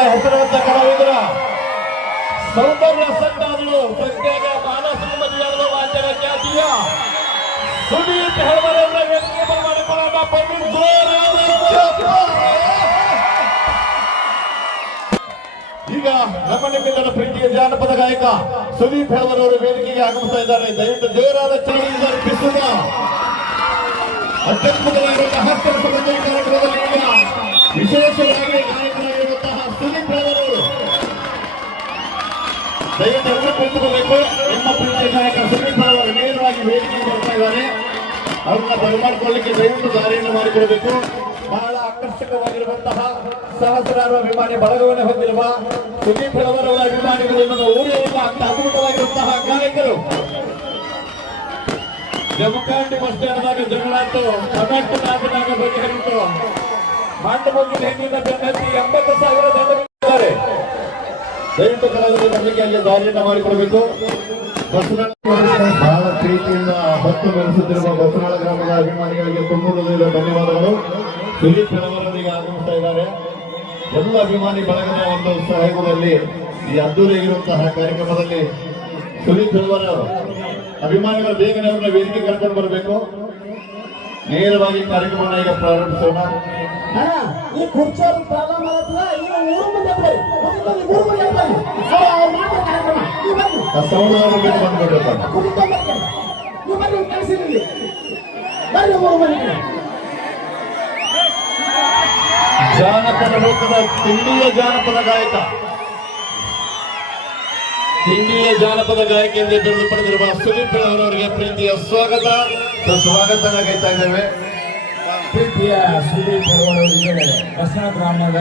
ಹೆಸರಾಂತ ಕಲಾವಿದರ ಸೌಂದರ್ಯ ಸಂತಾನಗಳು ಪ್ರತ್ಯೇಕ ಮಾನಸ ಮದುವೆಯಾದ ವಾಚನ ಖ್ಯಾತಿಯ ಸುದೀಪ್ ಹೆಳವರವರ ವೇದಿಕೆ ಬರಮಾಡಿಕೊಳ್ಳೋಣ ಬನ್ನಿ ಜೋರಾದ ಚಪ್ಪಾಳೆ. ಈಗ ನಮ್ಮ ನಿಮ್ಮೆಲ್ಲರ ಪ್ರೀತಿಯ ಜಾನಪದ ಗಾಯಕ ಸುದೀಪ್ ಹೆಳವರವರು ವೇದಿಕೆಗೆ ಆಗಮಿಸ್ತಾ ಇದ್ದಾರೆ ದಯವಿಟ್ಟು ಜೋರಾದ ಚಾಲೆಂಜ್ ಅರ್ಪಿಸೋಣ ಅತ್ಯದ್ಭುತವಾಗಿರುವಂತಹ ಹಾಸ್ಯ ದಯವಿಟ್ಟು ಕುಳಿತುಕೋಬೇಕು ನಿಮ್ಮ ಪ್ರೀತಿಯ ನಾಯಕ ಸುದೀಪ್ ಹೆಳವರು ನೇರವಾಗಿ ವೇದಿಕೆ ಬರ್ತಾ ಇದ್ದಾರೆ ಅವ್ರನ್ನ ಬರಮಾಡಿಕೊಳ್ಳಿಕ್ಕೆ ದಯವಿಟ್ಟು ದಾರಿಯನ್ನು ಮಾಡಿಕೊಡಬೇಕು ಬಹಳ ಆಕರ್ಷಕವಾಗಿರುವಂತಹ ಸಹಸ್ರಾರು ಅಭಿಮಾನಿ ಬಳಗವನ್ನು ಹೊಂದಿರುವ ಸುದೀಪ್ ಹೆಳವರವರ ಅಭಿಮಾನಿಗಳು ಎನ್ನುವ ಊರಿರುವ ಅಂತ ಅದ್ಭುತವಾಗಿರುವಂತಹ ಗಾಯಕರು ಜಮಖಂಡಿ ಮಸ್ತಾನದಾಗ ಜಗಳಾಯ್ತು ಕರ್ನಾಟಕ ನಾಟಿನಾಗ ಬಗೆಹರಿತು ಮಂಡ ಮುಗಿದ ಹೆಣ್ಣಿನ ಬೆನ್ನತ್ತಿ ಎಂಬತ್ತು ಸಾವಿರ ದಂಡ ಬಿಟ್ಟಿದ್ದಾರೆ ದಯವಿಟ್ಟು ಕಲಾವಿದರು ಬರಲಿಕ್ಕೆ ಅಲ್ಲಿ ದಾರಿಯನ್ನು ಮಾಡಿಕೊಡಬೇಕು. ಬಹಳ ಪ್ರೀತಿಯಿಂದ ಹೊತ್ತು ಬೆಳೆಸುತ್ತಿರುವ ಬಸನಾಳ ಗ್ರಾಮದ ಅಭಿಮಾನಿಗಳಿಗೆ ತುಂಬ ಹೃದಯದ ಧನ್ಯವಾದಗಳು. ಸುದೀಪ್ ಹೆಳವರವರಿಗೆ ಆಗಮಿಸ್ತಾ ಇದ್ದಾರೆ. ಎಲ್ಲ ಅಭಿಮಾನಿ ಬಳಗದ ಒಂದು ಸಹಯೋಗದಲ್ಲಿ ಈ ಅದ್ದೂರಿಯಾಗಿರುವಂತಹ ಕಾರ್ಯಕ್ರಮದಲ್ಲಿ ಸುದೀಪ್ ಹೆಳವರ ಅಭಿಮಾನಿಗಳ ಬೇಗನೆ ಅವರನ್ನ ವೇದಿಕೆ ಕರ್ಕೊಂಡು ಬರಬೇಕು. ನೇರವಾಗಿ ಕಾರ್ಯಕ್ರಮನ ಈಗ ಪ್ರಾರಂಭಿಸೋಣ. ಈ ಕುರ್ಚಿಯವ್ರಿಗೆ ಪ್ರಾಬ್ಲಮ್ ಸೌಂಡ್ ಜಾನಪದ ಲೋಕದ ತಿಂಡಿಯ ಜಾನಪದ ಗಾಯಕ. ತಿಂಡಿಯ ಜಾನಪದ ಗಾಯಕ ಎಂದು ಬೆಳೆದು ಪಡೆದಿರುವ ಸುದೀಪ್ ಅವರವರಿಗೆ ಪ್ರೀತಿಯ ಸ್ವಾಗತ. ಸ್ವಾಗತ ಕೇಳ್ತಾ ಇದ್ದೇವೆ. ಪ್ರೀತಿಯ ಸುದೀಪ್ ಅವರಿಗೆ ಹೊಸ ಗ್ರಾಮದ